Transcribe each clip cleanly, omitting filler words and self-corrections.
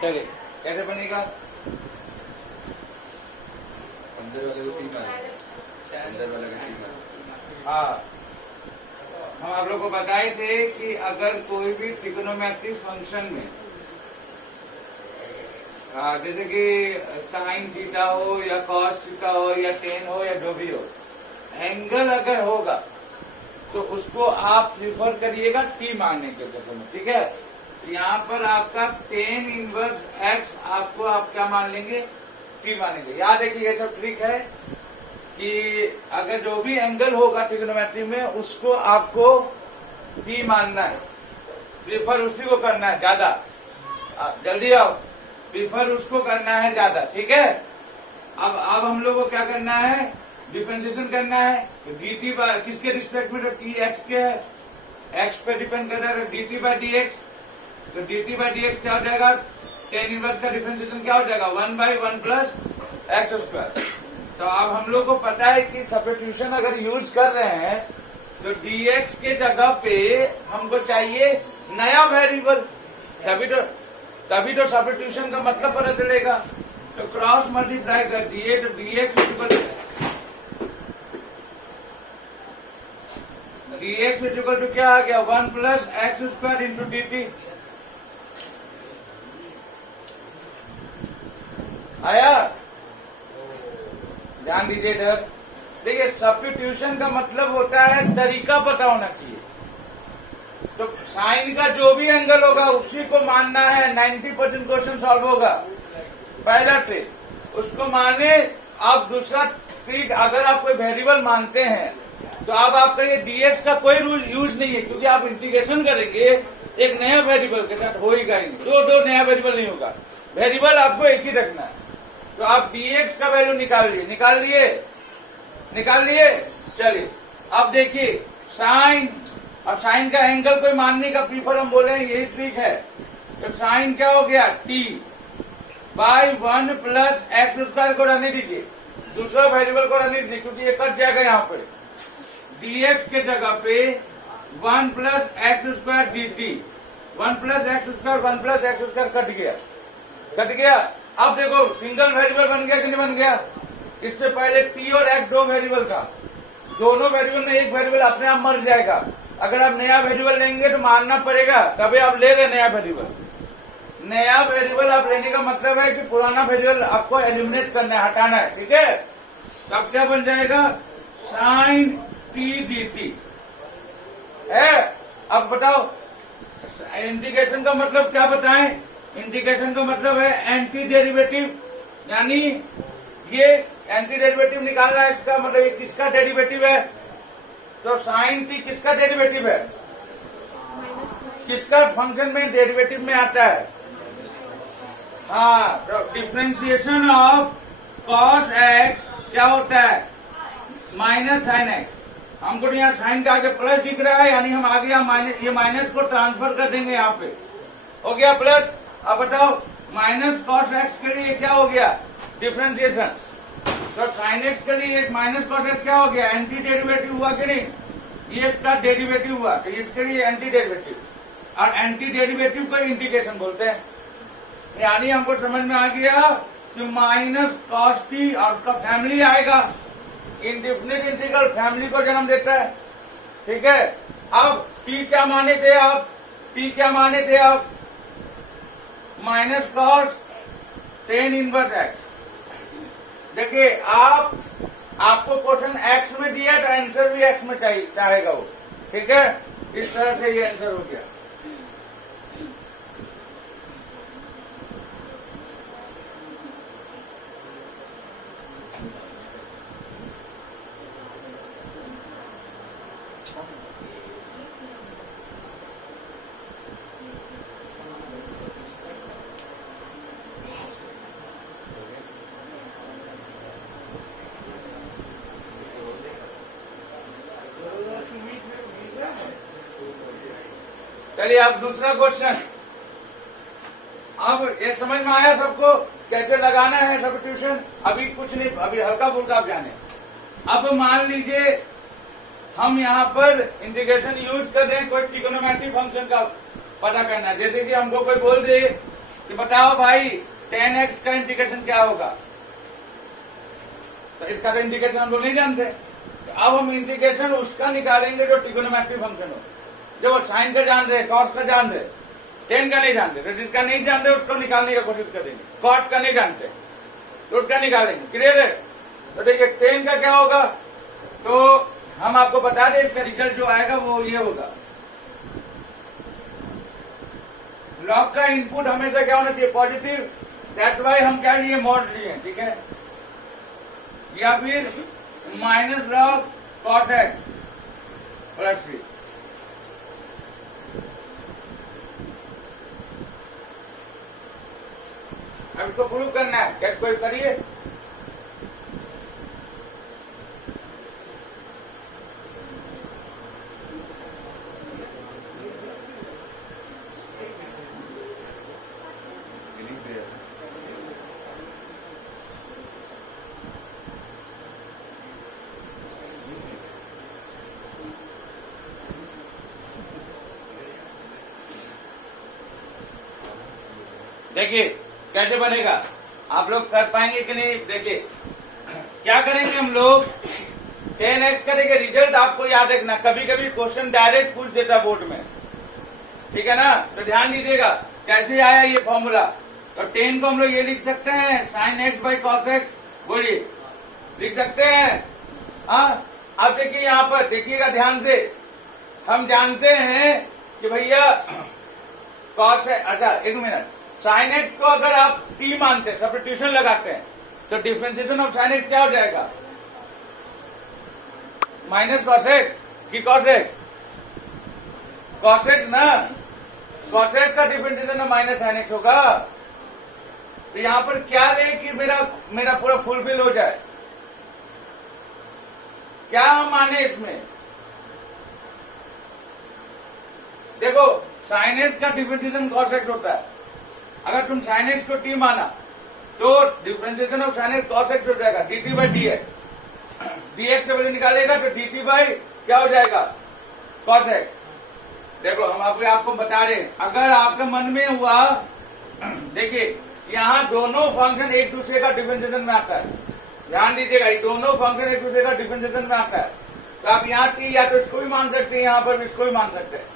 चलिए कैसे बनेगा? अंदर वाले को 3 मारे, अंदर वाले को 3 मारे। हाँ, हम आप लोग को बताए थे कि अगर कोई भी ट्रिग्नोमेट्रिक फंक्शन में जैसे कि साइन थीटा हो या कॉस थीटा हो या टेन हो या जो भी हो, एंगल अगर होगा तो उसको आप प्रिफर करिएगा टी मानने के चक्कर में, ठीक है? यहाँ पर आपका टेन इनवर्स एक्स आपको आप क्या मान लेंगे? टी मानेंगे। याद है कि ये सब ट्रिक है कि अगर जो भी एंगल होगा ट्रिग्नोमेट्री में उसको आपको टी मानना है, प्रिफर उसी को करना है ज्यादा। जल्दी आओ, प्रिफर उसको करना है ज्यादा, ठीक है? अब हम लोग को क्या करना है? डिफरेंशिएशन करना है। तो डी टी किसके रिस्पेक्ट में? तो टी एक्स के है, एक्स पे डिपेंड कर रहा है, d t by d x. तो d t by d x क्या हो जाएगा? टेन इनवर्स का डिफरेंशिएशन क्या हो जाएगा? 1/1 प्लस एक्स स्क्वायर। तो अब हम लोग को पता है कि सब्स्टिट्यूशन अगर यूज कर रहे हैं तो dx के जगह पे हमको चाहिए नया वेरिएबल, तभी तो सब्स्टिट्यूशन का मतलब पता चलेगा। तो क्रॉस मल्टीप्लाई कर दिए तो dx इक्वल टू क्या आ गया? 1 plus x square into D T आया। ध्यान दीजिए इधर, देखिए सब्स्टिट्यूशन का मतलब होता है तरीका पता होना चाहिए। तो साइन का जो भी एंगल होगा उसी को मानना है, 90% क्वेश्चन सॉल्व होगा। पहला ट्रिक उसको माने। आप दूसरा ट्रिक, अगर आप कोई वेरिएबल मानते हैं तो अब आपका ये dx का कोई रूल यूज नहीं है, क्योंकि आप इंटीग्रेशन करेंगे एक नया वेरिएबल के साथ, होगा ही नहीं। दो नया वेरिएबल नहीं होगा, वेरिएबल आपको एक ही रखना है। तो आप dx का वैल्यू निकाल लिए। चलिए अब देखिए साइन, अब साइन का एंगल कोई मानने का प्रीफर हम बोले हैं, यही ट्रिक है। तो साइन क्या हो गया? t by 1 plus x square को रहने दीजिए, दूसरा वेरिएबल को रहने दीजिए, क्योंकि ये कट जाएगा यहाँ पे। dx के जगह पे 1 plus x square D T, 1 plus x square cut गया। अब देखो सिंगल वेरिएबल बन गया कि नहीं बन गया? इससे पहले t और x दो वेरिएबल था, दोनों वेरिएबल में एक वेरिएबल अपने आप मर जाएगा। अगर आप नया वेरिएबल लेंगे तो मानना पड़ेगा, तभी आप ले रहे नया वेरिएबल। नया वेरिएबल आप लेने का मतलब है कि पुराना वेरिएबल आपको एलिमिनेट करना है, हटाना है, ठीक है? तब क्या बन जाएगा? साइन टी डी टी है। अब बताओ इंटीग्रेशन का मतलब क्या बताएं? इंटीग्रेशन का मतलब है एंटी डेरिवेटिव, यानी ये एंटी डेरिवेटिव निकालना है। इसका मतलब ये किसका डेरिवेटिव है? तो साइन टी किसका डेरिवेटिव है? किसका फंक्शन में डेरिवेटिव में आता है? हाँ, तो डिफरेंशिएशन ऑफ कॉस एक्स क्या होता है? Minus sine x. हमको यहाँ साइन का आगे प्लस दिख रहा है, यानी हम आगे माइनस, ये माइनस को ट्रांसफर कर देंगे यहाँ पे, हो गया प्लस। अब बताओ माइनस कॉस एक्स के लिए क्या हो गया? डिफरेंशिएशन। तो साइन एक्स के लिए एक माइनस कॉस एक्स क्या हो गया? एंटी डेरिवेटिव हुआ कि नहीं? ये इसका डेरिवेटिव हुआ, तो इसके लिए एंटी डेरिवेटिव, और एंटी डेरिवेटिव को इंटीग्रेशन बोलते हैं। यानी हमको समझ में आ गया कि माइनस कॉस टी और उसका फैमिली आएगा, इंडेफिनिट इंटीग्रल फैमिली को जन्म देता है, ठीक है? अब टी क्या माने थे आप? Minus cos tan inverse x. देखिए आपको क्वेश्चन एक्स में दिया तो आंसर भी एक्स में चाहेगा वो, ठीक है? इस तरह से ये आंसर हो गया। चलिए अब दूसरा क्वेश्चन। अब ये समझ में आया सबको कैसे लगाना है सब्स्टिट्यूशन? अभी कुछ नहीं, अभी हल्का फुल्का आप जाने। अब मान लीजिए हम यहाँ पर इंटीग्रेशन यूज कर रहे हैं, कोई ट्रिगोनोमेट्रिक फंक्शन का पता करना है। जैसे कि हमको कोई बोल दे कि बताओ भाई 10x का इंटीग्रेशन क्या होगा। तो इसका तो इंटीग्रेशन हम लोग नहीं जानते। तो अब हम इंटीग्रेशन उसका निकालेंगे जो ट्रिगोनोमेट्रिक फंक्शन हो, जो वो साइन का जान रहे, कॉस का जान रहे, टेन का नहीं जानते। तो जिसका नहीं जानते उसको निकालने की कोशिश करेंगे। कॉट का नहीं जानते तो उसका निकालेंगे। क्लियर है? तो देखिए टेन का क्या होगा, तो हम आपको बता दें इसका रिजल्ट जो आएगा वो ये होगा। लॉग का इनपुट हमेशा क्या होना चाहिए, पॉजिटिव। दैट्स वाई हम क्या लिए, मॉड लिए, ठीक है। या फिर minus log cot x plus 3। अब इसको प्रूव करना है, क्या कोई करिए। देखिए कैसे बनेगा, आप लोग कर पाएंगे कि नहीं। देखिए क्या करेंगे हम लोग, 10x करेंगे। रिजल्ट आपको याद रखना, कभी कभी क्वेश्चन डायरेक्ट पूछ देता बोर्ड में, ठीक है ना। तो ध्यान दीजिएगा कैसे आया ये फॉर्मूला। तो 10 को हम लोग ये लिख सकते हैं sin x by cos x, बोलिए लिख सकते हैं। हाँ अब देखिए यहाँ पर देखिएगा ध्यान से, हम जानते हैं कि भैया कॉस है, अच्छा एक मिनट, साइन एक्स को अगर आप t मानते हैं, सब्स्टिट्यूशन लगाते हैं, तो डिफरेंशिएशन ऑफ साइन एक्स क्या हो जाएगा, माइनस कॉस एक्स की कॉस एक्स, कॉस एक्स ना, कॉस एक्स का differentiation of minus sine x होगा। तो यहां पर क्या ले कि मेरा पूरा फुलफिल हो जाए, क्या हम माने इसमें। देखो साइन एक्स का डिफरेंशिएशन कॉस एक्स होता है, अगर तुम साइन एक्स को t माना तो differentiation of sine x cos x हो जाएगा, dt by d x. dx से वैल्यू निकालेगा तो dt बाई क्या हो जाएगा, कॉस एक्स। देखो हम आपको बता रहे हैं, अगर आपके मन में हुआ, देखिए यहाँ दोनों फंक्शन एक दूसरे का डिफरेंशिएशन में आता है, ध्यान दीजिएगा, ये दोनों फंक्शन एक दूसरे का डिफरेंशिएशन में आता है। तो आप यहाँ t या तो इसको भी मान सकते हैं, यहाँ पर भी इसको भी मान सकते हैं।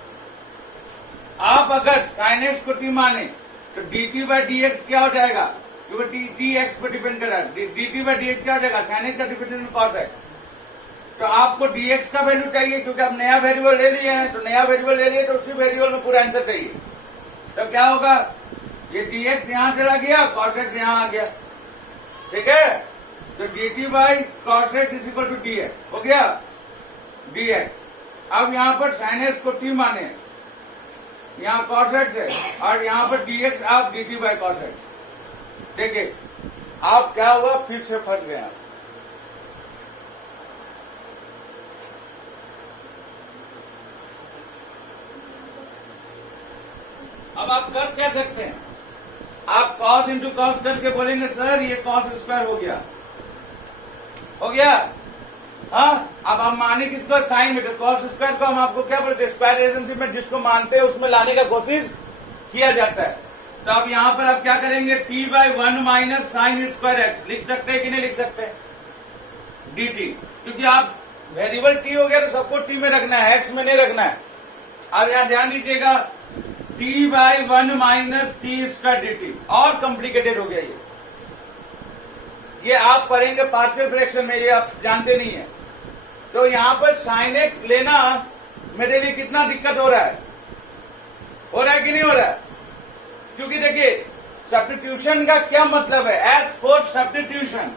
आप अगर साइन एक्स को t माने तो dt बाई डी एक्स क्या हो जाएगा, क्योंकि डी एक्स पर डिपेंड कर रहा है, dt बाई डी एक्स क्या हो जाएगा, साइन एक्स का डिफरेंशिएशन कॉस है। तो आपको dx का वैल्यू चाहिए, क्योंकि आप नया वेरिएबल ले लिए हैं, तो नया वेरिएबल ले लिए तो उसी वेरिएबल में पूरा आंसर चाहिए। तो क्या होगा, ये dx यहां चला गया, कॉस एक्स यहां आ गया, ठीक है। तो dt by cos X is equal to dx हो गया, dx। अब यहाँ पर साइन एक्स को t माने, यहाँ कॉस एक्स है, और यहाँ पर dx आप dt बाई कॉस एक्स। देखिए आप क्या हुआ, फिर से फंस गए आप। अब आप कर क्या सकते हैं, आप कॉस इंटू कॉस करके बोलेंगे सर ये कॉस स्क्वायर हो गया, हो गया। हाँ अब हम माने किसको, साइन में, तो कॉस स्क्वायर को हम आपको क्या बोलते हैं, स्क्वायर रिलेशनशिप में जिसको मानते हैं उसमें लाने का कोशिश किया जाता है। तो अब यहाँ पर आप क्या करेंगे, t by 1 minus sine square x लिख सकते हैं कि नहीं लिख सकते, dt, क्योंकि आप वेरिएबल t हो गया तो सबको t में रखना है, x में नहीं रखना है। अब यहाँ ध्यान दीजिएगा, t by 1 minus T square dt, और कॉम्प्लिकेटेड हो गया ये आप पढ़ेंगे पार्शियल फ्रैक्शन में, ये आप जानते नहीं है। तो यहाँ पर साइन एक्स लेना मेरे लिए कितना दिक्कत हो रहा है कि नहीं हो रहा है, क्योंकि देखिए सब्स्टिट्यूशन का क्या मतलब है, एज फॉर सब्स्टिट्यूशन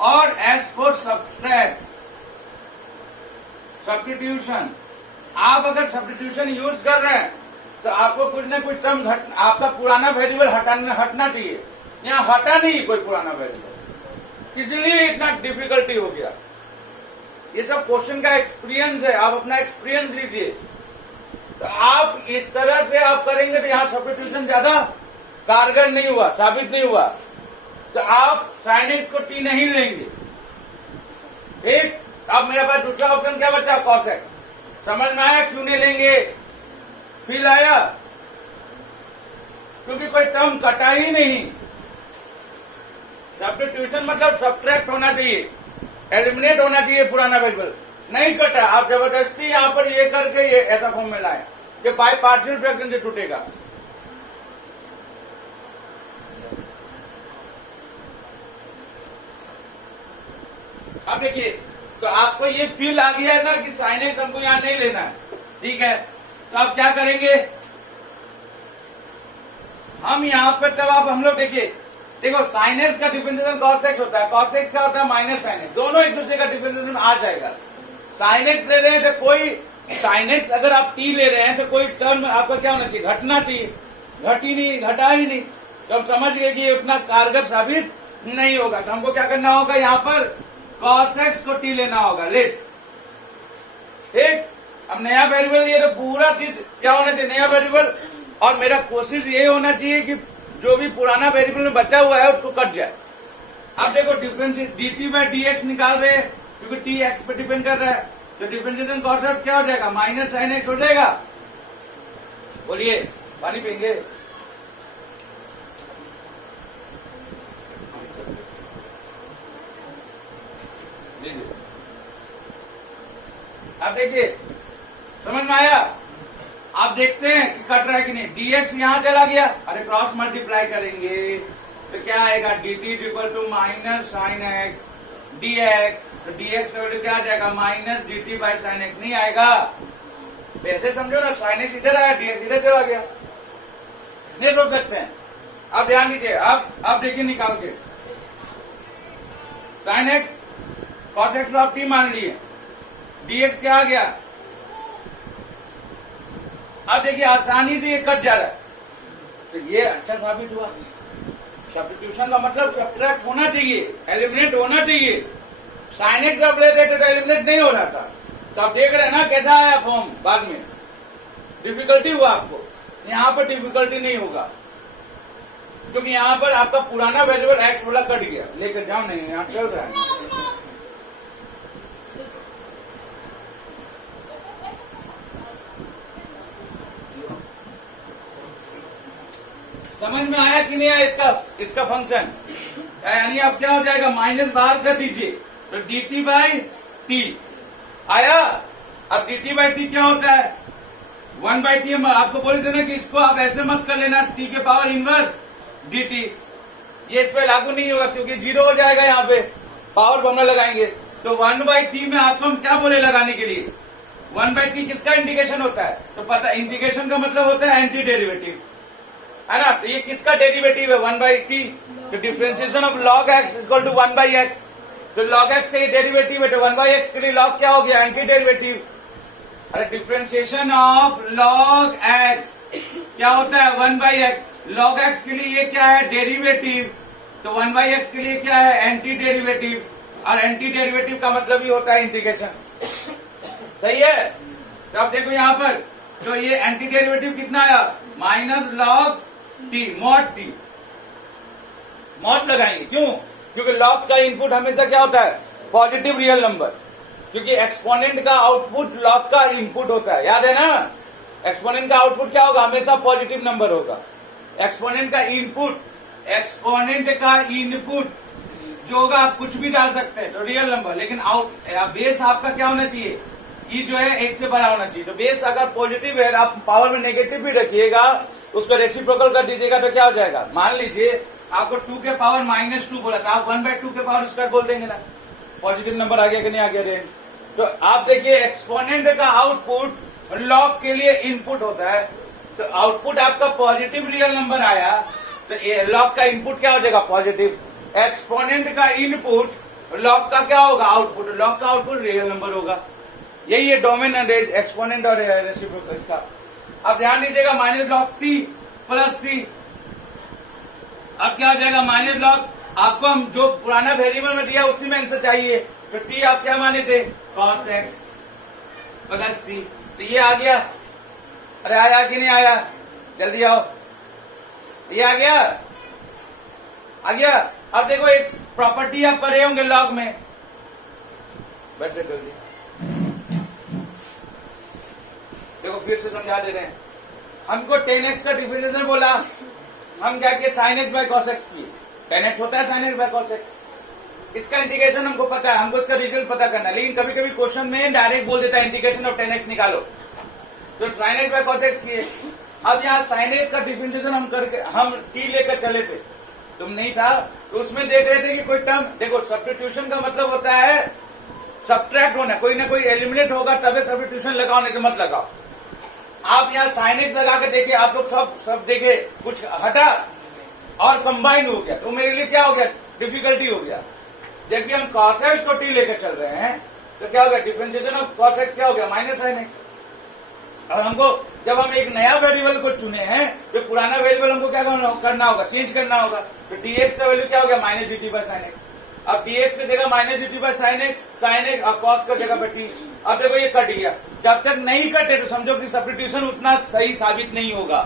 और एज फॉर सब्सट्रैक्ट। सब्स्टिट्यूशन, आप अगर सब्स्टिट्यूशन यूज कर रहे हैं तो आपको कुछ न कुछ टर्म आपका पुराना वेरिएबल हटना चाहिए, यहाँ हटा नहीं कोई पुराना वेरिएबल, इसलिए इतना डिफिकल्टी हो गया। ये सब क्वेश्चन का एक्सपीरियंस है, आप अपना एक्सपीरियंस लीजिए। तो आप इस तरह से आप करेंगे तो यहाँ सब्स्टिट्यूशन ज्यादा कारगर नहीं हुआ, साबित नहीं हुआ। तो आप साइन एक्स को t नहीं लेंगे, ठीक। अब मेरे पास दूसरा ऑप्शन क्या बचा, कॉस एक्स। समझ में आया क्यों नहीं लेंगे, फील आया। क्योंकि कोई टर्म कटा ही नहीं। सब्स्टिट्यूशन मतलब सब्ट्रैक्ट होना चाहिए, एलिमिनेट होना चाहिए पुराना वेरिएबल, नहीं कटा। आप जबरदस्ती यहाँ पर ये करके ये ऐसा फॉर्म में लाए कि बाय पार्शियल फ्रैक्शन से टूटेगा। अब देखिए, तो आपको ये फील आ गया है ना कि साइन एक्स हमको यहां नहीं लेना है, ठीक है। तो आप क्या करेंगे, हम यहां पर तब आप हम लोग देखिए, देखो साइन एक्स का डिफरेंशिएशन कॉस एक्स होता है, कॉस एक्स का होता है माइनस साइन एक्स, दोनों एक दूसरे का डिफरेंशिएशन आ जाएगा। साइन एक्स ले रहे हैं तो कोई साइन एक्स अगर आप टी ले रहे हैं तो कोई टर्म आपका क्या होना चाहिए, घटना चाहिए, घट ही नहीं, घटा ही नहीं, तो हम समझ गए कि ये उतना कारगर साबित नहीं होगा। तो हमको क्या करना होगा, यहाँ पर कॉस एक्स को टी लेना होगा, लेट, ठीक। अब नया वेरिएबल ये तो पूरा चीज क्या होना चाहिए, नया वेरिएबल, और मेरा कोशिश ये होना चाहिए कि जो भी पुराना वेरिएबल में बचा हुआ है उसको कट जाए। अब देखो डिफरेंशिएट dt बाय dx निकाल रहे हैं क्योंकि t x पे डिपेंड कर रहा है, तो डिफरेंशिएशन कॉस एक्स क्या हो जाएगा, माइनस साइन एक्स हो जाएगा। बोलिए, पानी पियेंगे? अब देखिए, समझ में आया? आप देखते हैं कि कट रहा है कि नहीं। dx यहां चला गया, अरे क्रॉस मल्टीप्लाई करेंगे तो क्या आएगा, dt equal to minus sine x dx, तो dx का वैल्यू क्या आ जाएगा, minus dt by sine X, नहीं आएगा। वैसे समझो ना, साइन एक्स इधर आया, dx इधर चला गया, नहीं सोच सकते हैं। अब ध्यान दीजिए, अब देखिए निकाल के, साइन एक्स कॉस एक्स आप t मान लिए, dx क्या आ गया। अब देखिए आसानी से ये कट जा रहा है, तो ये अच्छा साबित हुआ। सब्स्टिट्यूशन का मतलब सब्ट्रैक्ट होना चाहिए, एलिमिनेट होना चाहिए। साइन एक्स जब लेते थे तो एलिमिनेट नहीं हो रहा था, तो आप देख रहे हैं ना कैसा आया फॉर्म, बाद में डिफिकल्टी हुआ आपको। यहाँ पर डिफिकल्टी नहीं होगा क्योंकि यहाँ पर आपका पुराना वेरिएबल एक्स वाला कट गया, लेकर जाओ, नहीं यहाँ चल रहा है। समझ में आया कि नहीं आया इसका फंक्शन, यानी अब क्या हो जाएगा, माइनस बाहर कर दीजिए तो dt बाई टी आया। अब dt बाई टी क्या होता है, 1 बाई टी। आपको बोले थे ना कि इसको आप ऐसे मत कर लेना, t के पावर इनवर्स dt, ये इस पे लागू नहीं होगा क्योंकि जीरो हो जाएगा, यहाँ पे पावर फॉर्मूला लगाएंगे। तो 1 बाई टी में आपको हम क्या बोले लगाने के लिए, 1 बाई टी किसका इंटीग्रेशन होता है, तो पता, इंटीग्रेशन का मतलब होता है एंटी डेरिवेटिव, है ना। तो ये किसका डेरिवेटिव है, 1 बाई टी, तो differentiation of log x equal to 1 by X, तो log x का ये डेरिवेटिव है, तो 1 बाई एक्स के लिए log क्या हो गया, एंटी डेरिवेटिव। अरे डिफरेंशिएशन ऑफ log x क्या होता है, 1 बाई एक्स, log x के लिए ये क्या है, डेरिवेटिव, तो 1 बाई एक्स के लिए क्या है, एंटी डेरिवेटिव, और एंटी डेरिवेटिव का मतलब ही होता है इंटीग्रेशन, सही है। तो आप देखो यहाँ पर, तो ये एंटी डेरिवेटिव कितना आया, minus log T, mod T, mod लगाएंगे, क्यों, क्योंकि लॉग का इनपुट हमेशा क्या होता है, पॉजिटिव रियल नंबर, क्योंकि एक्सपोनेंट का आउटपुट लॉग का इनपुट होता है, याद है ना। एक्सपोनेंट का आउटपुट क्या होगा, हमेशा पॉजिटिव नंबर होगा। एक्सपोनेंट का इनपुट, एक्सपोनेंट का इनपुट जो होगा आप कुछ भी डाल सकते हैं, तो रियल नंबर, लेकिन बेस आपका क्या होना चाहिए, ई जो है एक से बड़ा होना चाहिए। तो बेस अगर पॉजिटिव है, आप पावर में नेगेटिव भी रखिएगा, उसको रेसिप्रोकल कर दीजिएगा, तो क्या हो जाएगा, मान लीजिए आपको 2 के पावर -2 बोला था, आप 1 बाई 2 के पावर स्क्वायर बोल देंगे ना, पॉजिटिव नंबर आ गया कि नहीं आ गया रेंज। तो आप देखिए एक्सपोनेंट का आउटपुट लॉग के लिए इनपुट होता है, तो आउटपुट आपका पॉजिटिव रियल नंबर आया, तो लॉग का इनपुट क्या हो जाएगा, पॉजिटिव। एक्सपोनेंट का इनपुट लॉग का क्या होगा, आउटपुट, लॉग का आउटपुट रियल नंबर होगा। यही है डोमेन एंड एक्सपोनेंट और रेसिप्रोकल इसका। अब ध्यान दीजिएगा, माइनस लॉग टी प्लस सी, अब क्या हो जाएगा, माइनस लॉग, आपको हम जो पुराना वेरिएबल में दिया उसी में आंसर चाहिए, तो टी आप क्या माने थे, कॉस एक्स प्लस सी, तो ये आ गया। अरे आया कि नहीं आया, जल्दी आओ, ये आ गया, आ गया। अब देखो एक प्रॉपर्टी आप पढ़े होंगे लॉग में, बैठे जल्दी, देखो फिर से समझा दे रहे हैं। हमको 10x का डिफरेंशिएशन बोला, हम क्या किए, sine x by cos x किए, टेन एक्स होता है sine x by cos x. इसका इंटीग्रेशन हमको पता है, हमको इसका रिजल्ट पता करना है, लेकिन कभी कभी क्वेश्चन में डायरेक्ट बोल देता है इंटीग्रेशन ऑफ टेन एक्स निकालो, तो sine x by cos x किए। अब यहाँ साइन एक्स का डिफरेंशिएशन हम टी लेकर चले थे, तुम नहीं था, तो उसमें देख रहे थे कि कोई टर्म, देखो सब्स्टिट्यूशन का मतलब होता है सब्ट्रैक्ट होना, कोई ना कोई एलिमिनेट होगा तभी सब्स्टिट्यूशन लगाओ, नहीं तो मत लगाओ। आप यहाँ साइन एक्स लगा के देखे, आप लोग सब देखे, कुछ हटा और कंबाइन हो गया, तो मेरे लिए क्या हो गया, डिफिकल्टी हो गया। जबकि हम कॉस एक्स को टी लेकर चल रहे हैं तो क्या हो गया, डिफरेंशिएशन ऑफ कॉस एक्स क्या हो गया, माइनस साइन एक्स। और हमको जब हम एक नया वेरिएबल को चुने हैं तो पुराना वेरिएबल हमको क्या करना होगा, चेंज करना होगा, तो dx का वैल्यू क्या हो गया, minus dt by sine x. अब dx की जगह minus dt by sine x और cos का जगह पर t। अब देखो ये कट गया, जब तक नहीं कटे तो समझो कि सब्स्टिट्यूशन उतना सही साबित नहीं होगा।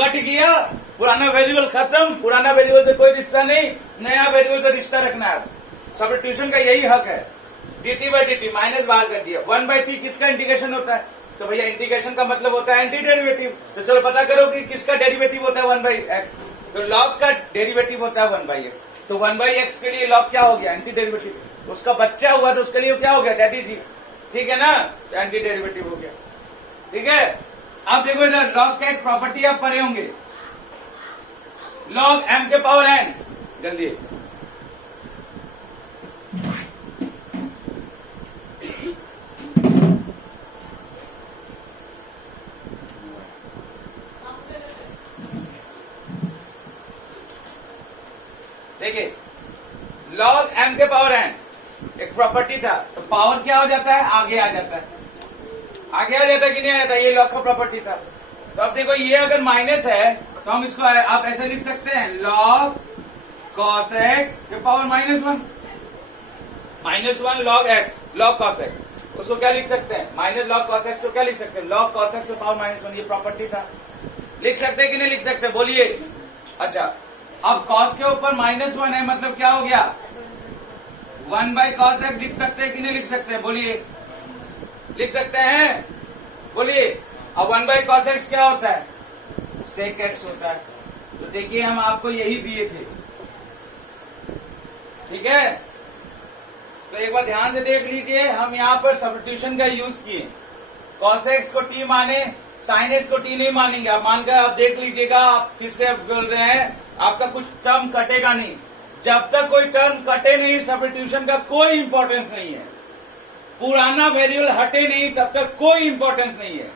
कट गया, पुराना वेरिएबल खत्म, पुराना वेरिएबल से कोई रिश्ता नहीं, नया वेरिएबल से रिश्ता रखना है। सब्स्टिट्यूशन का यही हक है। dt बाय dt माइनस बाहर कर दिया, 1/t किसका इंटीग्रेशन होता है, तो भैया इंटीग्रेशन का मतलब होता है एंटी डेरिवेटिव। तो चलो पता करो कि किसका डेरिवेटिव होता है 1/x, तो log का डेरिवेटिव होता है 1/x। तो 1/x के लिए log क्या हो गया, एंटी डेरिवेटिव। उसका बच्चा हुआ तो उसके लिए क्या हो गया, डैडी जी, ठीक है ना, एंटी डेरिवेटिव हो गया। ठीक है, अब देखो इधर log का एक प्रॉपर्टी आप पढ़े होंगे, log m के पावर n, जल्दी देखिए, log m के पावर n एक प्रॉपर्टी था, तो पावर क्या हो जाता है, आगे आ जाता है, आगे आ जाता है कि नहीं आ जाता, ये log का प्रॉपर्टी था। तो अब देखो ये अगर माइनस है तो हम इसको आप ऐसे लिख सकते हैं, log cos x के power -1, -1 log x, log cos x, उसको क्या लिख सकते हैं, माइनस log cos x को क्या लिख सकते हैं, log cos x के पावर -1, ये प्रॉपर्टी था। लिख सकते हैं कि नहीं लिख सकते, बोलिए। अच्छा, अब cos के ऊपर -1 है, मतलब क्या हो गया, 1/cos x लिख सकते हैं कि नहीं लिख सकते हैं, बोलिए। लिख सकते हैं, बोलिए। अब 1/cos x क्या होता है, sec x होता है। तो देखिए हम आपको यही दिए थे, ठीक है। तो एक बार ध्यान से देख लीजिए, हम यहाँ पर सब्स्टिट्यूशन का यूज किए, cos x को t माने, sin x को t नहीं मानेंगे। आप मानकर आप देख लीजिएगा, आप फिर से बोल रहे हैं, आपका कुछ टर्म कटेगा नहीं। जब तक कोई टर्म कटे नहीं, सब्स्टिट्यूशन का कोई इंपॉर्टेंस नहीं है। पुराना वेरिएबल हटे नहीं तब तक कोई इंपॉर्टेंस नहीं है।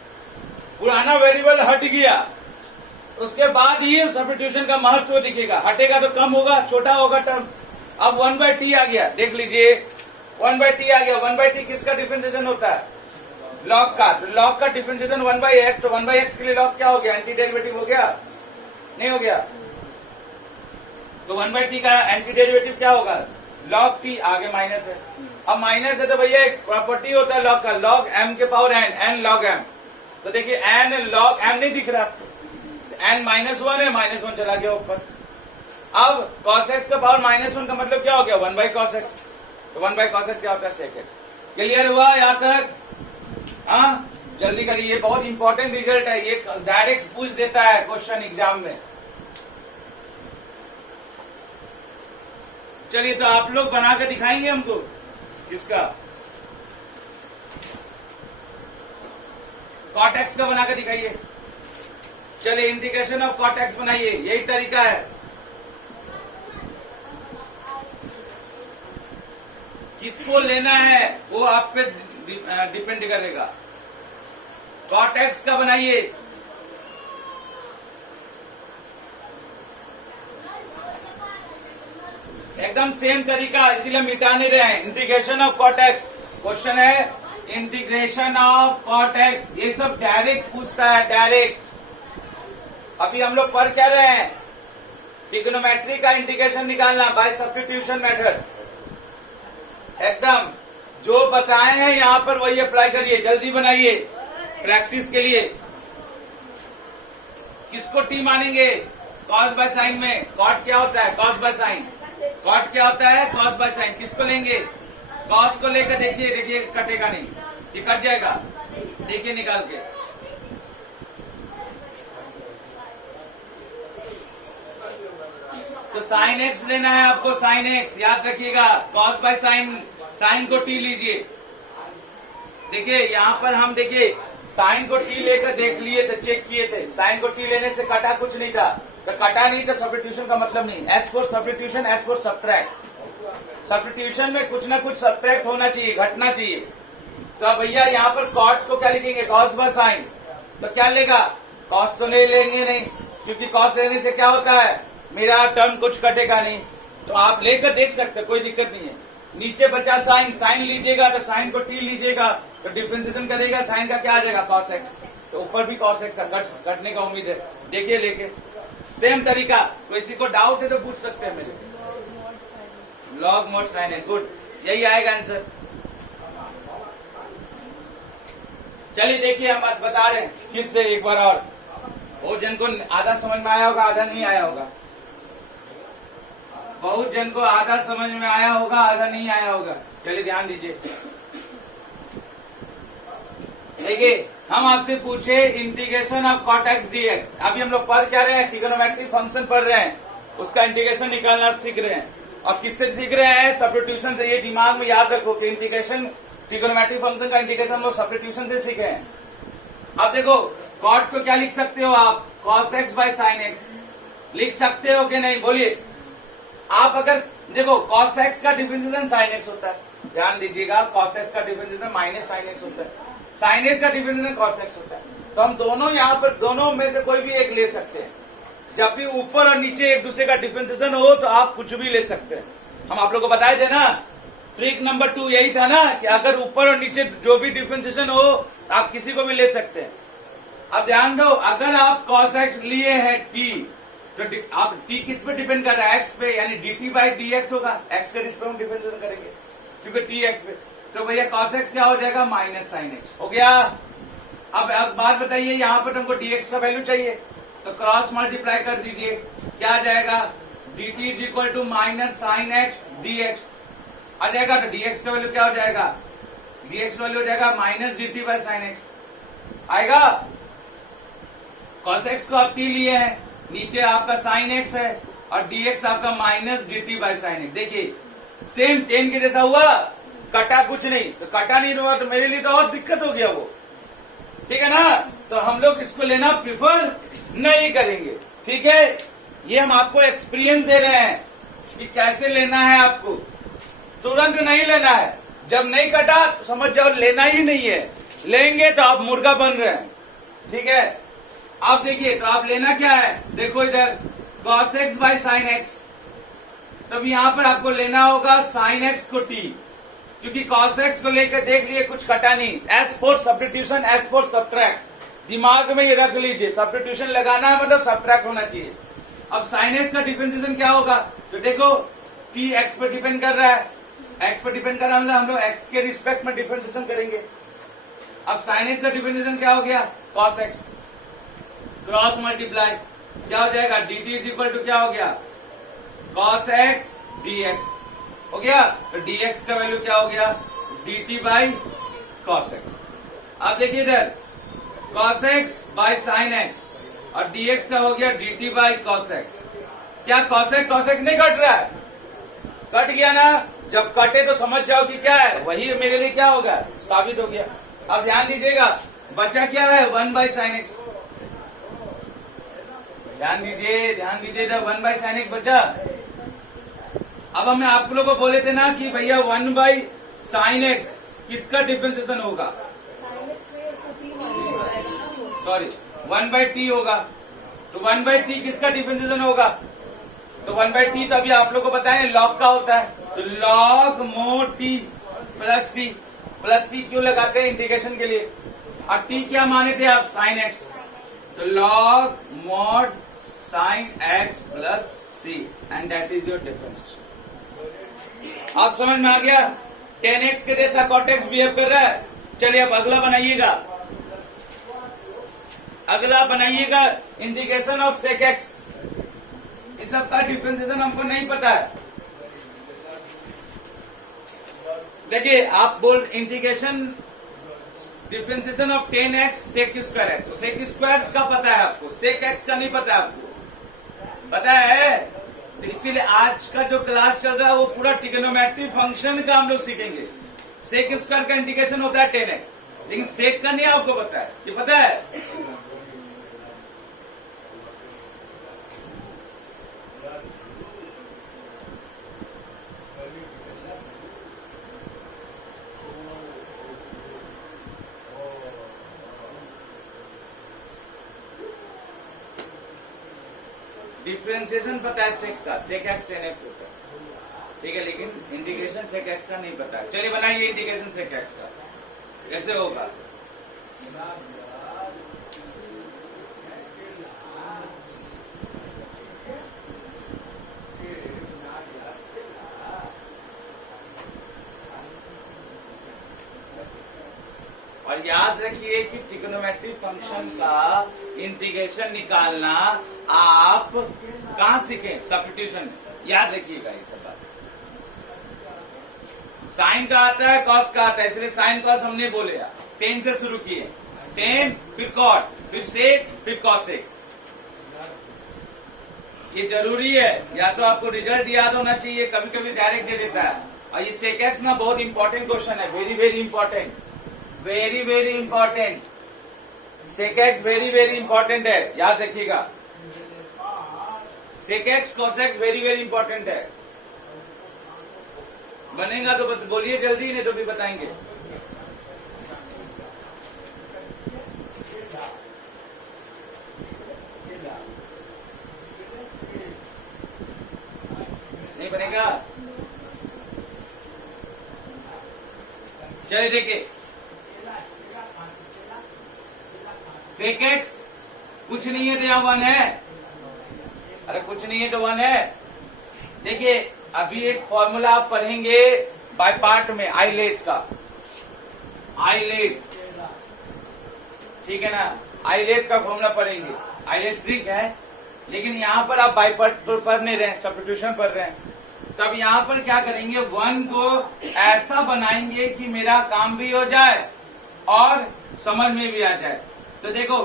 पुराना वेरिएबल हट गया उसके बाद ही सब्स्टिट्यूशन का महत्व दिखेगा, हटेगा तो कम होगा, छोटा होगा टर्म। अब 1/t आ गया, देख लीजिए 1/t आ गया। 1/t किसका डिफरेंशिएशन होता है, log का। तो log का डिफरेंशिएशन 1/x, तो 1/x के लिए log क्या हो गया, एंटी डेरिवेटिव हो गया, नहीं हो गया। तो 1/t का एंटी डेरिवेटिव क्या होगा, log t, आगे माइनस है। अब माइनस है तो भैया एक प्रॉपर्टी होता है log का, log m के पावर n log m। तो देखिए n log m नहीं दिख रहा, n -1 है, -1 चला गया ऊपर। अब cos x का पावर -1 का मतलब क्या हो गया, 1/cos x। तो 1/cos x क्या होता है, sec x। क्लियर हुआ यहाँ तक, हाँ जल्दी करिए, ये बहुत इंपॉर्टेंट रिजल्ट है, ये डायरेक्ट पूछ देता है क्वेश्चन एग्जाम में। चलिए तो आप लोग बना के दिखाएंगे हमको, किसका, cot x का बना के दिखाइए। चलिए इंटीग्रेशन ऑफ cot x बनाइए, यही तरीका है। किसको लेना है वो आप पे डिपेंड करेगा। cot x का बनाइए, एकदम सेम तरीका, इसीलिए मिटा नहीं रहे हैं। Integration of cot x, question है इंटीग्रेशन ऑफ cot x, ये सब डायरेक्ट पूछता है, डायरेक्ट। अभी हम लोग पढ़ क्या रहे हैं, ट्रिग्नोमेट्री का इंटीग्रेशन निकालना बाय सब्स्टिट्यूशन मेथड। एकदम जो बताए हैं यहाँ पर वही अप्लाई करिए, जल्दी बनाइए प्रैक्टिस के लिए। किसको टी मानेंगे, cos बाय साइन में, cot क्या होता है, cos बाय साइन, cot क्या होता है, cos बाय साइन। किसको लेंगे, cos को लेकर देखिए, देखिए कटेगा नहीं, ये कट जाएगा, देखिए निकाल के। साइन एक्स लेना है आपको, साइन एक्स याद रखिएगा, कॉस बाय साइन, साइन को टी लीजिए। देखिए यहाँ पर हम देखिए साइन को टी लेकर देख लिए थे, चेक किए थे, साइन को टी लेने से कटा कुछ नहीं था, तो कटा नहीं तो सब्स्टिट्यूशन का मतलब नहीं। S for substitution, S for subtract. Substitution में कुछ ना कुछ सब्ट्रैक्ट होना चाहिए, घटना चाहिए। तो अब भैया यहाँ पर कॉट को क्या लिखेंगे, कॉस बाय साइन, तो क्या लेगा, कॉस तो ले लेंगे नहीं, क्योंकि कॉस लेने से क्या होता है, मेरा टर्म कुछ कटेगा नहीं। तो आप लेकर देख सकते, कोई दिक्कत नहीं है। नीचे बचा साइन, साइन लीजिएगा तो साइन को टी लीजिएगा तो डिफरेंशिएशन करेगा, साइन का क्या आ जाएगा, कॉस एक्स। तो ऊपर भी कॉस एक्स का कटने का उम्मीद है, देखिए लेके सेम तरीका। कोई किसी को डाउट है तो पूछ सकते हैं मेरे, लॉग मोड साइन है, गुड, यही आएगा आंसर। चलिए देखिए हम बता रहे हैं फिर से एक बार और, बहुत जन को आधा समझ में आया होगा, आधा नहीं आया होगा। बहुत जन को आधा समझ में आया होगा, आधा नहीं आया होगा। चलिए ध्यान दीजिए, देखिए हम आपसे पूछे integration of cot X d x. अभी हम लोग पढ़ क्या रहे हैं, ट्रिगोनोमेट्रिक फंक्शन पढ़ रहे हैं, उसका इंटीग्रेशन निकालना सीख रहे हैं। और किससे सीख रहे हैं, सब्स्टिट्यूशन से। ये दिमाग में याद रखो कि इंटीग्रेशन, ट्रिगोनोमेट्रिक फंक्शन का इंटीग्रेशन हम लोग सब्स्टिट्यूशन से सीखे हैं। अब देखो कॉट को क्या लिख सकते हो आप, cos x by sine x लिख सकते हो कि नहीं, बोलिए आप। अगर देखो कॉस एक्स का डिफरेंशिएशन साइन एक्स होता है, ध्यान दीजिएगा, कॉस एक्स का डिफरेंशिएशन माइनस साइन एक्स होता है, साइन एक्स का डिफरेंशिएशन कॉस एक्स होता है। तो हम दोनों यहाँ पर, दोनों में से कोई भी एक ले सकते हैं। जब भी ऊपर और नीचे एक दूसरे का डिफरेंशिएशन हो तो आप कुछ भी ले सकते हैं। हम आप लोग को बताए थे ना, ट्रिक नंबर 2 यही था ना, कि अगर ऊपर और नीचे जो भी डिफरेंशिएशन हो आप किसी को भी ले सकते हैं। अब ध्यान दो, अगर आप कॉस एक्स लिए हैं टी, तो आप टी किस पे डिपेंड कर रहा है, एक्स पे, यानी dt बाई डी एक्स होगा, एक्स के रिस्पेक्ट में डिफरेंशिएशन करेंगे क्योंकि टी एक्स पे। तो भैया कॉस एक्स क्या हो जाएगा, माइनस साइन एक्स हो गया। अब बात बताइए, यहाँ पर तुमको dx का वैल्यू चाहिए तो क्रॉस मल्टीप्लाई कर दीजिए, क्या आ जाएगा, dt is equal to minus sine x dx आ जाएगा। तो dx का वैल्यू क्या हो जाएगा, dx वैल्यू हो जाएगा minus dt by sine x आएगा। कॉस एक्स को आप t लिए हैं, नीचे आपका साइन एक्स है और dx आपका minus dt by sine x. देखिए सेम टेन के जैसा हुआ, कटा कुछ नहीं, तो कटा नहीं हुआ तो मेरे लिए तो और दिक्कत हो गया वो, ठीक है ना। तो हम लोग इसको लेना प्रिफर नहीं करेंगे, ठीक है। ये हम आपको एक्सपीरियंस दे रहे हैं कि कैसे लेना है आपको, तुरंत नहीं लेना है। जब नहीं कटा तो समझ जाओ लेना ही नहीं है, लेंगे तो आप मुर्गा बन रहे हैं, ठीक है। आप देखिए, तो आप लेना क्या है, देखो इधर cos x by sine x, तब यहाँ पर आपको लेना होगा साइन एक्स को t, क्योंकि cos x को लेकर देख लिए कुछ कटा नहीं। S for substitution, S for subtract, दिमाग में ये रख लीजिए, सब्स्टिट्यूशन लगाना है मतलब सब्ट्रैक्ट होना चाहिए। अब साइन एक्स का डिफरेंशिएशन क्या होगा, तो देखो t x पर डिपेंड कर रहा है, x पर डिपेंड कर रहा है मतलब हम लोग x के रिस्पेक्ट में डिफरेंशिएशन करेंगे। अब साइन एक्स का डिफरेंशिएशन क्या हो गया, cos x, क्रॉस मल्टीप्लाई क्या हो जाएगा, dt इज इक्वल टू क्या हो गया, cos x dx हो गया। तो dx का वैल्यू क्या हो गया, dt बाई cos x। अब देखिए इधर cos x by sine x और dx का हो गया dt बाई cos x। क्या cos x नहीं कट रहा है, कट गया ना। जब कटे तो समझ जाओ कि क्या है, वही मेरे लिए क्या होगा, साबित हो गया। अब ध्यान दीजिएगा, बचा क्या है, 1 बाई साइन एक्स। ध्यान दीजिए इधर 1 बाई साइन एक्स बचा। अब हमें आप लोगों को बोले थे ना कि भैया 1 बाई साइन एक्स किसका डिफरेंशिएशन होगा, सॉरी 1 बाई टी होगा। तो 1 बाई टी किसका डिफरेंशिएशन होगा, तो 1 बाई टी तो अभी आप लोग को बताए लॉग का होता है, तो लॉग मोड टी प्लस सी। प्लस सी क्यों लगाते हैं, इंटीग्रेशन के लिए। और टी क्या माने थे आप, साइन एक्स, तो log mod sine x plus c and that is your differentiation. आप समझ में आ गया, tan x के जैसा cot x बिहेव कर रहा है। चलिए अब अगला बनाइएगा, इंटीग्रेशन ऑफ sec x। इस सब का डिफरेंशिएशन हमको नहीं पता है। देखिए आप बोल integration differentiation of tan x sec square है, तो sec स्क्वायर का पता है आपको, sec x का नहीं पता है आपको, पता है तो इसीलिए आज का जो क्लास चल रहा है वो पूरा ट्रिग्नोमेट्री फंक्शन का हम लोग सीखेंगे। सेक स्क्वायर का इंडिकेशन होता है 10x, लेकिन सेक का नहीं आपको पता है, ये पता है? डिफ्रेंसिएशन पता है सेक का, सेक एक्स 10x होता है, ठीक है, लेकिन इंडिकेशन सेक एक्स का नहीं पता है। चलिए बनाइए इंडिकेशन सेक एक्स का, कैसे होगा? और याद रखिए कि ट्रिग्नोमेट्रिक फंक्शन का इंटीग्रेशन निकालना आप कहां सीखे? सब्स्टिट्यूशन में। याद रखिएगा ये सब बात। साइन का आता है, कॉस का आता है, इसलिए साइन कॉस हमने बोले, 10 से शुरू किए, 10 फिर कॉट फिर सेक फिर कॉसेक। ये जरूरी है, या तो आपको रिजल्ट याद होना चाहिए, कभी कभी डायरेक्ट दे देता है। और ये सेक एक्स ना बहुत इंपॉर्टेंट क्वेश्चन है, very very important, very very important. Sec x very very important है, याद रखिएगा। Sec x cosec very very important है। बनेगा तो बोलिए जल्दी, नहीं तो भी बताएंगे। नहीं बनेगा? चलिए देखिए, सेक एक्स कुछ नहीं है तो यहाँ 1 है। अरे कुछ नहीं है तो 1 है। देखिए अभी एक फॉर्मूला आप पढ़ेंगे बाय पार्ट में, आईलेट का, आईलेट, ठीक है ना, आईलेट का फॉर्मूला पढ़ेंगे। आईलेट ट्रिक है, लेकिन यहाँ पर आप बाय पार्ट पढ़ नहीं रहे हैं, सब्स्टिट्यूशन पढ़ रहे हैं। तब यहाँ पर क्या करेंगे, 1 को ऐसा बनाएंगे कि मेरा काम भी हो जाए और समझ में भी आ जाए। तो देखो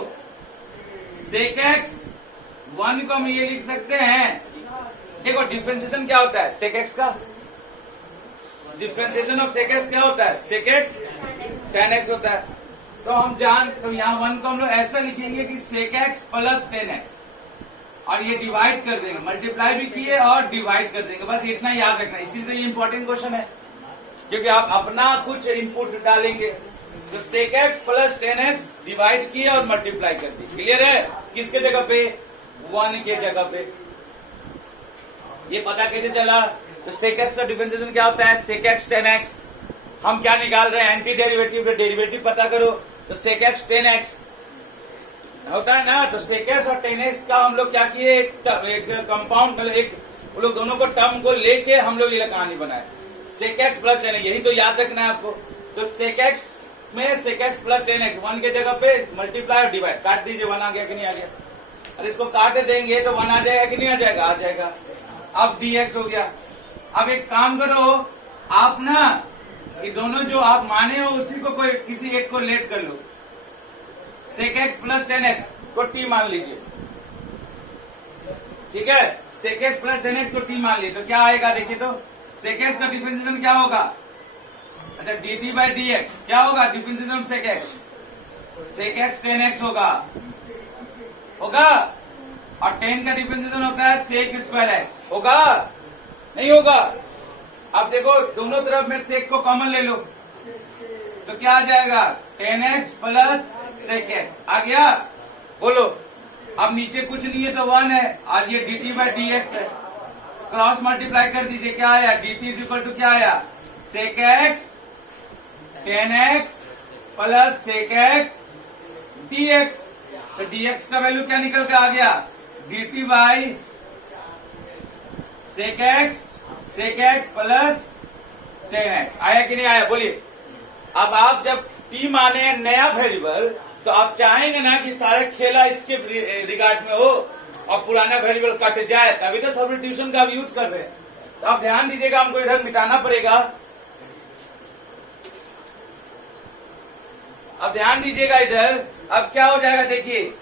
सेक एक्स 1 को हम ये लिख सकते हैं, देखो डिफरेंशिएशन क्या होता है सेक एक्स का, डिफरेंशिएशन ऑफ सेक एक्स क्या होता है, सेक एक्स tan x होता है। तो हम तो यहाँ 1 को हम लोग ऐसा लिखेंगे कि sec x plus tan x, और ये डिवाइड कर देंगे, मल्टीप्लाई भी किए और डिवाइड कर देंगे, बस इतना याद रखना। इसीलिए ये इंपॉर्टेंट क्वेश्चन है, क्योंकि आप अपना कुछ इनपुट डालेंगे। तो sec x plus tan x divide किए और मल्टीप्लाई कर दिए। क्लियर है? किसके जगह पे? 1 के जगह पे। ये पता कैसे चला? तो सेक एक्स का डिफरेंशिएशन क्या होता है, सेक एक्स tan x। हम क्या निकाल रहे हैं, एंटी डेरिवेटिव, तो डेरिवेटिव पता करो। तो सेक एक्स tan x होता है ना, तो सेक एक्स और tan x का हम लोग क्या किए, एक कंपाउंड, मतलब एक वो लोग दोनों को टर्म को लेके हम लोग ये कहानी बनाए, sec x plus tan x, यही तो याद रखना है आपको। तो सेक एक्स में sec x plus tan x, 1 के जगह पे मल्टीप्लाई और डिवाइड, काट दीजिए, 1 आ गया कि नहीं आ गया? अरे इसको काट देंगे तो 1 आ जाएगा कि नहीं आ जाएगा? आ जाएगा। अब dx हो गया। अब एक काम करो आप ना, ये दोनों जो आप माने हो उसी को कोई किसी एक को लेट कर लो, sec x plus tan x को t मान लीजिए, ठीक है, sec x plus tan x को t मान लीजिए। तो क्या आएगा देखिए, तो सेक एक्स का डिफरेंशिएशन क्या होगा, अच्छा dt बाई dx क्या होगा, differentiation sec x, sec x tan x होगा, और tan का डिफरेंशिएशन होता है सेक स्क्वायर एक्स, होगा नहीं होगा? अब देखो दोनों तरफ में सेक को कॉमन ले लो, तो क्या आ जाएगा, tan x plus sec x आ गया, बोलो। अब नीचे कुछ नहीं है तो 1 है, और ये dt बाई dx है, क्रॉस मल्टीप्लाई कर दीजिए, क्या आया, dt इज इक्वल टू क्या आया, sec x tan x plus sec x dx। तो dx का वैल्यू क्या निकल के आ गया, dt by sec x plus tan x। आया कि नहीं आया, बोलिए। अब आप जब t माने नया वेरिएबल, तो आप चाहेंगे ना कि सारा खेला इसके रिगार्ड में हो और पुराना वेरिएबल कट जाए, तभी तो सब्स्टिट्यूशन का यूज कर रहे हैं। तो आप ध्यान दीजिएगा, हमको इधर मिटाना पड़ेगा। अब ध्यान दीजिएगा इधर, अब क्या हो जाएगा देखिए,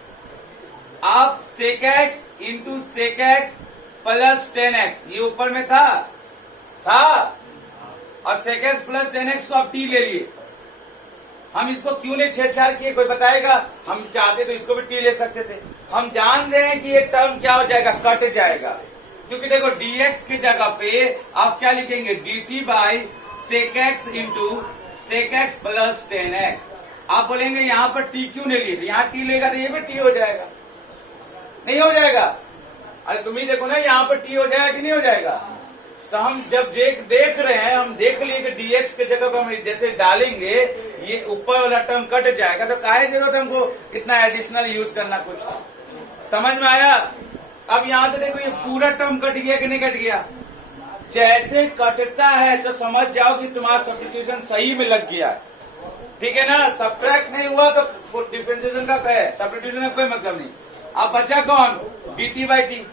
आप sec x into sec x plus 10x, ये ऊपर में था और sec x प्लस 10x को आप t ले लिए। हम इसको क्यों नहीं छेड़छाड़ किए, कोई बताएगा? हम चाहते तो इसको भी t ले सकते थे। हम जान रहे हैं कि ये टर्म क्या हो जाएगा, कट जाएगा, क्योंकि देखो dx की जगह पे आप क्या लिखेंगे, dt by sec x into sec x plus 10x। आप बोलेंगे यहाँ पर t क्यों नहीं लिए, यहाँ t लेगा तो ये भी t हो जाएगा, नहीं हो जाएगा? अरे तुम ही देखो ना, यहाँ पर t हो जाएगा कि नहीं हो जाएगा? तो हम जब देख रहे हैं, हम देख लिए कि dx के जगह पर हम जैसे डालेंगे ये ऊपर वाला टर्म कट जाएगा, तो काहे जरूरत है हमको इतना एडिशनल यूज करना, कुछ समझ में आया? अब यहाँ से देखो ये पूरा टर्म कट गया कि नहीं कट गया? जैसे कटता है तो समझ जाओ कि तुम्हारा सब्स्टिट्यूशन सही में लग गया है, ठीक है ना? सब्ट्रैक्ट नहीं हुआ तो डिफरेंशिएशन का क्या है, सब्स्टिट्यूशन का कोई मतलब नहीं। अब बचा कौन, dt बाई टी।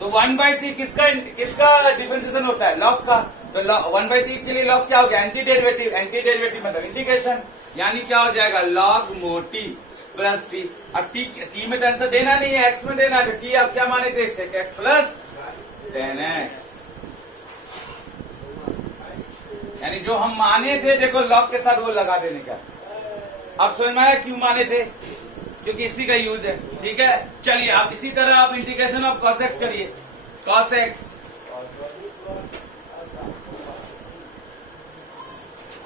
तो 1 बाई टी किसका डिफरेंशिएशन होता है, लॉग का। तो 1 बाई टी के लिए लॉग क्या हो गया, एंटी डेरिवेटिव। एंटी डेरिवेटिव मतलब इंटीग्रेशन, यानी क्या हो जाएगा, लॉग मोटी प्लस सी। अब टी में तो आंसर देना नहीं है, एक्स में देना है, तो टी आप क्या माने थे, sec x प्लस 10x। यानी जो हम माने थे, देखो लॉग के साथ वो लगा देने का। अब समझ में आया क्यों माने थे, क्योंकि इसी का यूज है, ठीक है? चलिए आप इसी तरह आप इंटीग्रेशन ऑफ cos x करिए, cos x।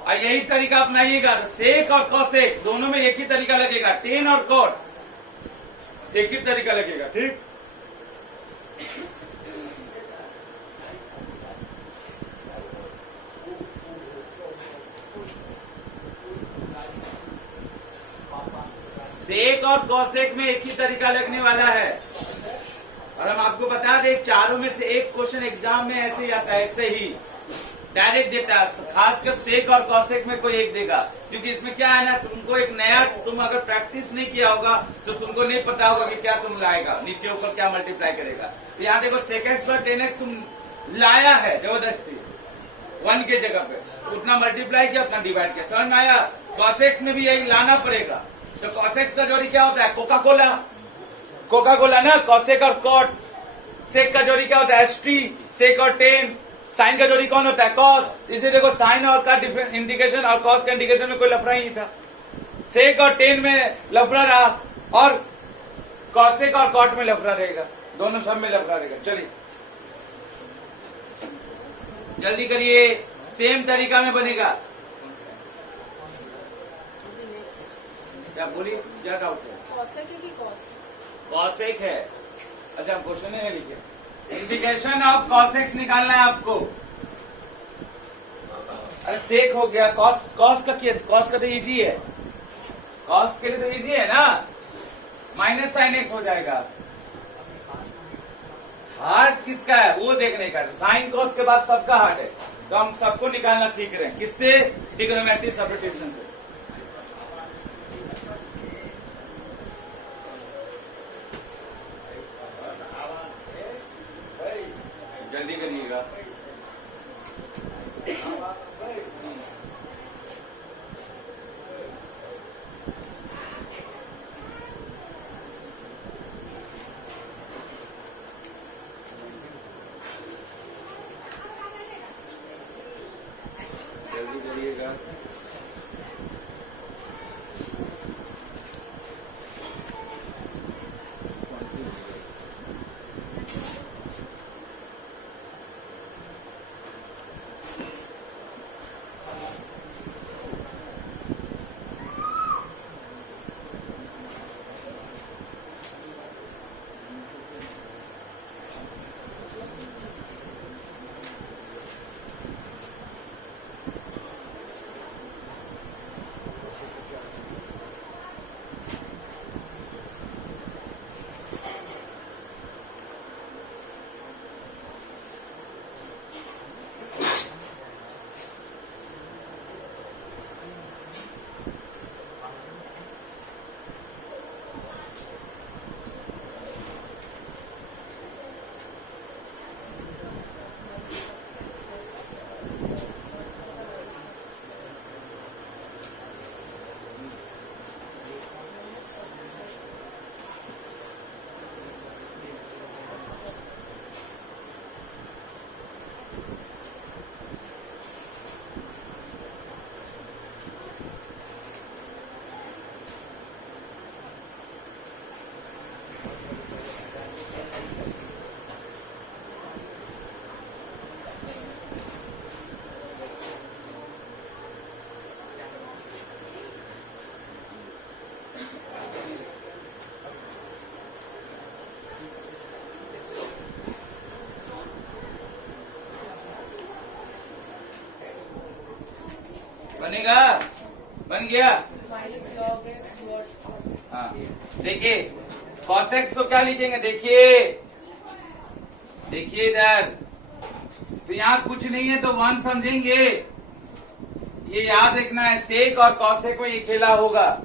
और यही तरीका अपनाइएगा, तो सेक और cosec दोनों में एक ही तरीका लगेगा, टेन और cot एक ही तरीका लगेगा, ठीक? सेक और कॉसेक में एक ही तरीका लगने वाला है। और हम आपको बता दें, चारों में से एक क्वेश्चन एग्जाम में ऐसे ही आता है, ऐसे ही डायरेक्ट देता है। खासकर सेक और कॉसेक में कोई एक देगा, क्योंकि इसमें क्या है ना, तुमको एक नया, तुम अगर प्रैक्टिस नहीं किया होगा तो तुमको नहीं पता होगा कि क्या तुम लाएगा, नीचे ऊपर क्या मल्टीप्लाई करेगा। तो यहाँ देखो sec x प्लस 10x तुम लाया है जबरदस्ती 1 के जगह पे, उतना मल्टीप्लाई किया, उतना डिवाइड किया, समझ में आया? कॉसेक्स में भी यही लाना पड़ेगा। तो कॉसेक्स का जोड़ी क्या होता है, कोका कोला, कोका कोला ना, कॉसेक और कॉट। सेक का जोड़ी क्या होता है, एस्ट्री, सेक और टेन। साइन का जोड़ी कौन होता है, कॉस। इसे देखो साइन और का इंडिकेशन और कॉस का इंडिकेशन में कोई लफड़ा ही नहीं था, सेक और टेन में लफड़ा रहा, और कॉसेक और कॉट में लफड़ा रहेगा, दोनों सब में लफड़ा रहेगा। चलिए जल्दी करिए, सेम तरीका में बनेगा। क्या बोलिए, क्या डाउट है? कॉसेक है कि कॉस? कॉसेक है। अच्छा क्वेश्चन है लिखे, इंडिकेशन ऑफ कॉसेक्स निकालना है आपको। अरे सेक हो गया, कॉस का केस, कॉस का तो इजी है, कॉस के लिए तो इजी है ना, माइनस साइन एक्स हो जाएगा। हार्ड किसका है वो देखने का, साइन कॉस के बाद सबका हार्ड है, तो हम सबको निकालना सीख रहे हैं, किससे, ट्रिग्नोमेट्रिक सब्स्टिट्यूशन से। जल्दी करिएगा। जल्दी करिएगा। गया? माइनस लॉग एक्स डॉट हाँ, देखिए cos x को क्या लिखेंगे? देखिए इधर, तो यहाँ कुछ नहीं है तो 1 समझेंगे। ये याद रखना है, सेक और कॉसेक में ये खेला होगा।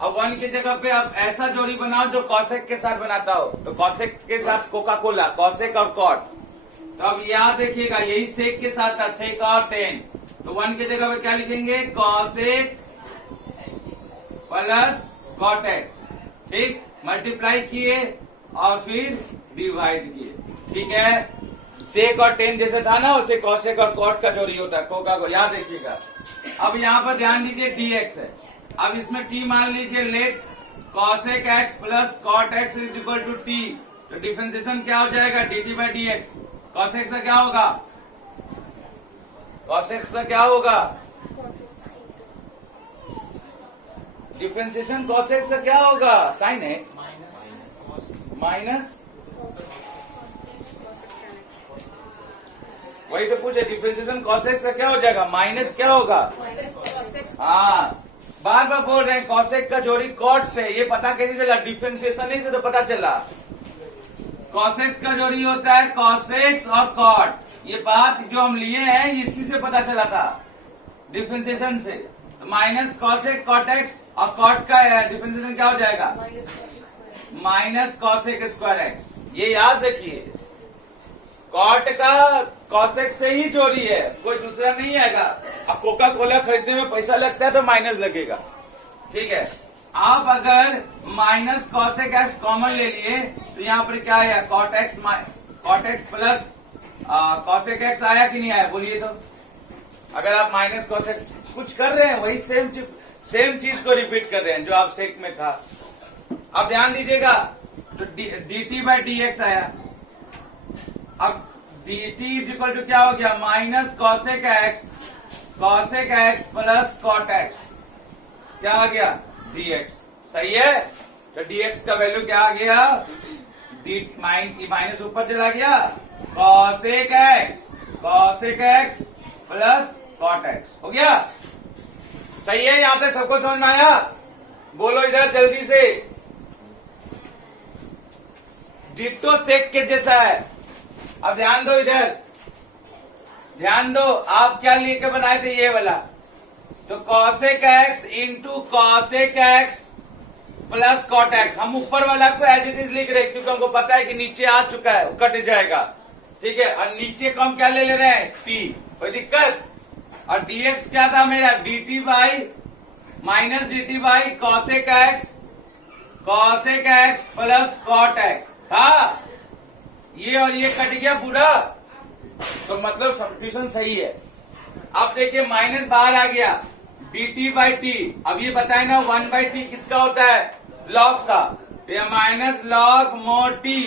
अब 1 की जगह पे आप ऐसा जोड़ी बनाओ जो कॉसेक के साथ बनाता हो, तो कॉसेक के साथ कोका कोला, कॉसेक और कॉट। तो अब याद रखिएगा, यही सेक के साथ था, सेक और टेन। तो 1 की जगह पे क्या लिखेंगे? कॉसेक प्लस कॉट एक्स, ठीक, मल्टीप्लाई किए और फिर डिवाइड किए, ठीक है। सेक और टेन जैसे था ना, उसे कॉसेक और कॉट का जोड़ी होता है, कोका को याद रखिएगा। अब यहाँ पर ध्यान दीजिए dx है। अब इसमें t मान लीजिए, let cosec x plus cot x is equal to t. तो डिफरेंशिएशन क्या हो जाएगा? dt by d x. Cosec का क्या होगा? कॉसेक का क्या होगा? डिफरेंशिएशन कॉसेक का क्या होगा? साइन एक्स माइनस, वही तो पूछे, डिफरेंशिएशन कॉसेक का क्या हो जाएगा? माइनस क्या होगा? हाँ, बार बार बोल रहे हैं कॉसेक का जोड़ी कॉट से। ये पता कैसे चला? डिफरेंशिएशन ही से तो पता चला। कॉसेक्स का जोड़ी होता है कॉसेक्स और कॉट। ये बात जो हम लिए हैं इसी से पता चला था, डिफरेंशिएशन से। तो माइनस कॉसेक कॉट एक्स और कॉट का डिफरेंशिएशन क्या हो जाएगा? Minus cosec square x. ये याद रखिए, कॉट का कॉसेक से ही जोड़ी है, कोई दूसरा नहीं आएगा। अब कोका कोला खरीदने में पैसा लगता है तो माइनस लगेगा, ठीक है। आप अगर माइनस कॉसेक एक्स कॉमन ले लिए तो यहाँ पर क्या आया? Cot x plus cosec x आया कि नहीं आया? बोलिए तो। अगर आप माइनस कॉसेक कुछ कर रहे हैं, वही सेम चीज को रिपीट कर रहे हैं जो आप सेक में था। अब ध्यान दीजिएगा, तो dt बाई डी एक्स आया। अब dt इज इक्वल टू क्या हो गया? Minus cosec x plus cot x, क्या आ गया? dx। सही है। तो dx का वैल्यू क्या आ गया? माइनस ऊपर चला गया, cosec x plus cot x हो गया। सही है, यहां पे सबको समझ में आया? बोलो इधर जल्दी से। डिट्टो सेक के जैसा है। अब ध्यान दो इधर, ध्यान दो, आप क्या लेके बनाए थे? ये वाला। तो cosec x into cosec x plus cot x. हम ऊपर वाला को एज इट इज लिख रहे हैं क्योंकि हमको पता है कि नीचे आ चुका है, वो कट जाएगा, ठीक है। और नीचे को हम क्या ले रहे हैं? टी, कोई दिक्कत? और dx क्या था मेरा? dt by cosec x plus cot x था। ये और ये कट गया पूरा, तो मतलब सब्स्टिट्यूशन सही है। अब देखिए माइनस बाहर आ गया, dt बाई टी। अब ये बताए ना 1 बाई टी किसका होता है? लॉग का। तो ये minus log mod t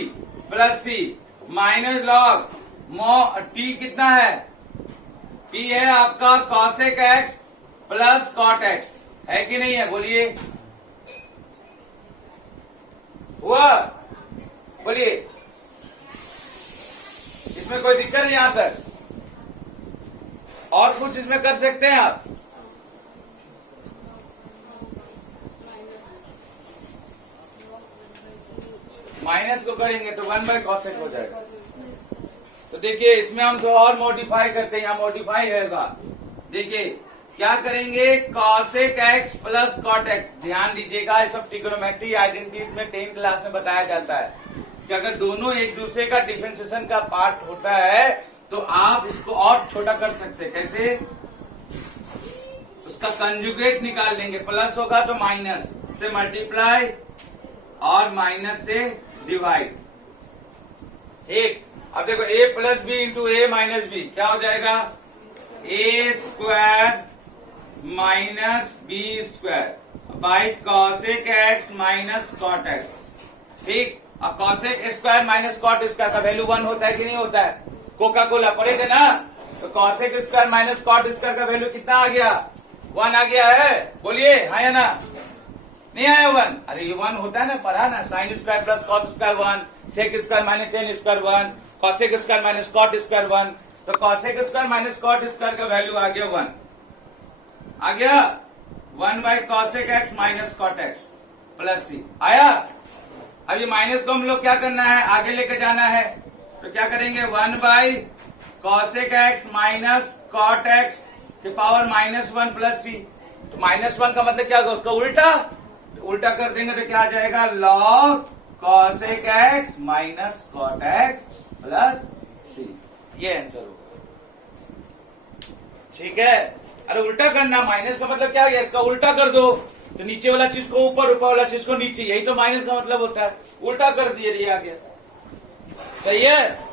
plus c, minus log mod t कितना है? टी है आपका cosec x plus cot x, है कि नहीं है? बोलिए, हुआ? बोलिए, इसमें कोई दिक्कत नहीं यहां तक? और कुछ इसमें कर सकते हैं आप? माइनस को करेंगे तो 1 बाई कॉसेक हो जाएगा। तो देखिए इसमें हम तो और मॉडिफाई करते हैं, यहाँ मॉडिफाई होगा। देखिए क्या करेंगे? Cosec x plus cot x. ध्यान दीजिएगा, ये सब ट्रिग्नोमेट्री आइडेंटिटीज में 10th क्लास में बताया जाता है कि अगर दोनों एक दूसरे का डिफरेंशिएशन का पार्ट होता है तो आप इसको और छोटा कर सकते हैं। कैसे? उसका कंजुगेट निकाल लेंगे, प्लस होगा तो माइनस से मल्टीप्लाई और माइनस से डिवाइड, ठीक। अब देखो a plus b into a minus b क्या हो जाएगा? A square minus b square by cosec x minus cot x, ठीक। अब cosec square minus cot square का वैल्यू 1 होता है कि नहीं होता है? कोका कोला पढ़े थे ना? तो cosec square minus cot square का वैल्यू कितना आ गया? 1 आ गया है। बोलिए हाँ या ना? नहीं आया 1? अरे ये 1 होता है ना, पढ़ा ना? Sine square plus cos square 1, sec square minus tan square 1, cosec square minus cot square 1। तो cosec square minus cot square का वैल्यू आ गया 1, आ गया 1 by cosec x minus cot x plus c आया। अब ये माइनस को हम लोग क्या करना है, आगे लेके जाना है, तो क्या करेंगे 1 by cosec x minus cot x के पावर -1 प्लस सी। तो -1 का मतलब क्या होगा, उसका उल्टा, तो उल्टा कर देंगे तो क्या आ जाएगा, log cosec x minus cot x plus c. ये आंसर होगा। ठीक है, अरे उल्टा करना, माइनस का मतलब क्या है, इसका उल्टा कर दो, तो नीचे वाला चीज को ऊपर, ऊपर वाला चीज को नीचे, यही तो माइनस का मतलब होता है। उल्टा कर दिए, ये आ गया। सही है।